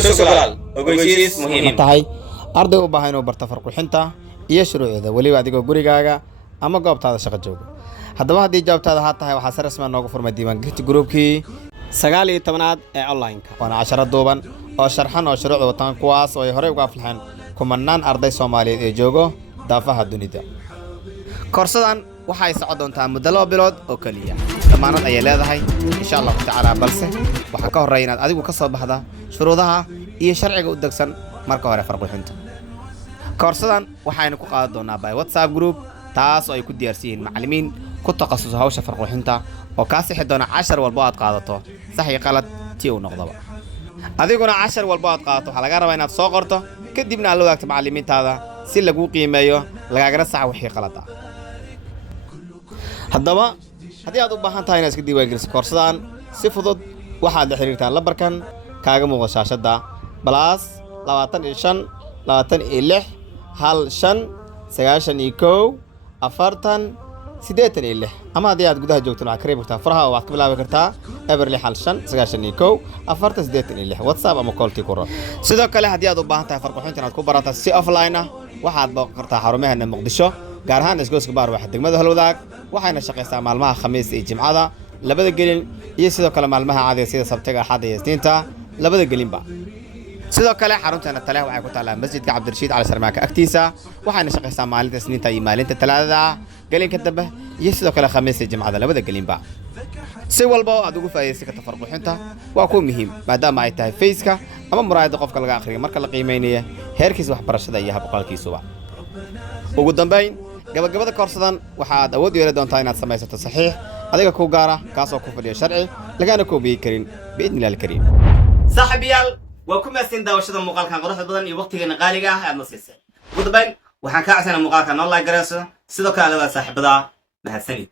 su'aal ogeysiis muhiim tahay arday u baahan inuu barto farqixinta iyo shuruucda waliba adigoo gurigaaga ama goobtaada shaqo jooga. haddaba haddii jawaabtaada ha tahay waxaa si rasmi ah noogu furmay diiwaangelinta groupkii 19aad ee online-ka waana 10 duuban oo sharxan oo shuruucda watan kuwaas oo ay horey uga aflaxeen kumanaan arday Soomaaliyeed ee joogo daafaha dunida. koorsadan waxay socon doontaa muddo 2 bilood oo kaliya dhammaanad ayay leedahay insha Allah tacaala balse waxa ka horeeya inaad adigu ka soo baxda shuruudaha iyo sharciga u dagsan marka hore farqixinta. koorsadan waxaynu ku qaadan doonaa by WhatsApp group taas oo ay ku diyaarsiin macallimiin ku takhasus hawsha farqixinta oo ka sixi doona 10 walba aad qaadato sax iyo qalad tii uu noqdaba. adiguna 10 walba aad qaadato waxa laga rabaa inaad soo qorto kadibna aad la wadaagto macallimiintaada si lagu qiimeeyo lagagana sax wixii qalad ah. haddaba haddii aad u baahan tahay inaad iska diiwaangeliso koorsadan si fudud waxaad la xiriirtaa lambarkan kaaga muuqda shaashada +25 26 15 91 40 ama haddii aad gudaha joogto waxaad ka reebi kartaa faraha oo waxaad ka bilaabi kartaa eberli 15 91 40 WhatsApp ama call-tii ku rar. sidoo kale haddii aad u baahan tahay farqixinta inaad ku barato si offline ah waxaad booqan kartaa xarumaheena Muqdisho gaar ahaan isgoyska baar waxa degmada Halwadaag waxayna shaqeysaa maalmaha Khamiis iyo Jimcada labada gelin iyo sidoo kale maalmaha caadiga sida Sabtiga Axad iyo Isniinta labada gelinba. sidoo kale xarunteena Taleex waxay ku taalaa Masjidka Cabdirashiid Cali Sarmaaka agtiisa waxayna shaqeysaa maalinta Isniinta iyo maalinta Talaadada gelinka dambe iyo sidoo kale Khamiis iyo Jimcada labada gelinba. si walba aad ugu faa'iideysan karto farqixinta waa ku muhiim maadaama ay tahay fayska ama muraayada qofka laga akhriyo marka la qiimeynayo heerkiisa waxbarashada iyo habqalkiisuba. ugu dambeyn gabagabada koorsadan waxaad awood u yeelan doontaa inaad samaysato saxiix adiga ku gaara kaasoo ku fadhiyo sharci lagana koobiyay karin biidnillaahil kariim. saaxiibayaal waa ku maasin daawashada muuqaalkan quruxda badan iyo waqtigeena qaaliga ah aad nasiisay. ugu dambeyn waxaan ka codsanaa muuqaalkan noo like gareyso sidoo kale la saaxiibada mahadsanid.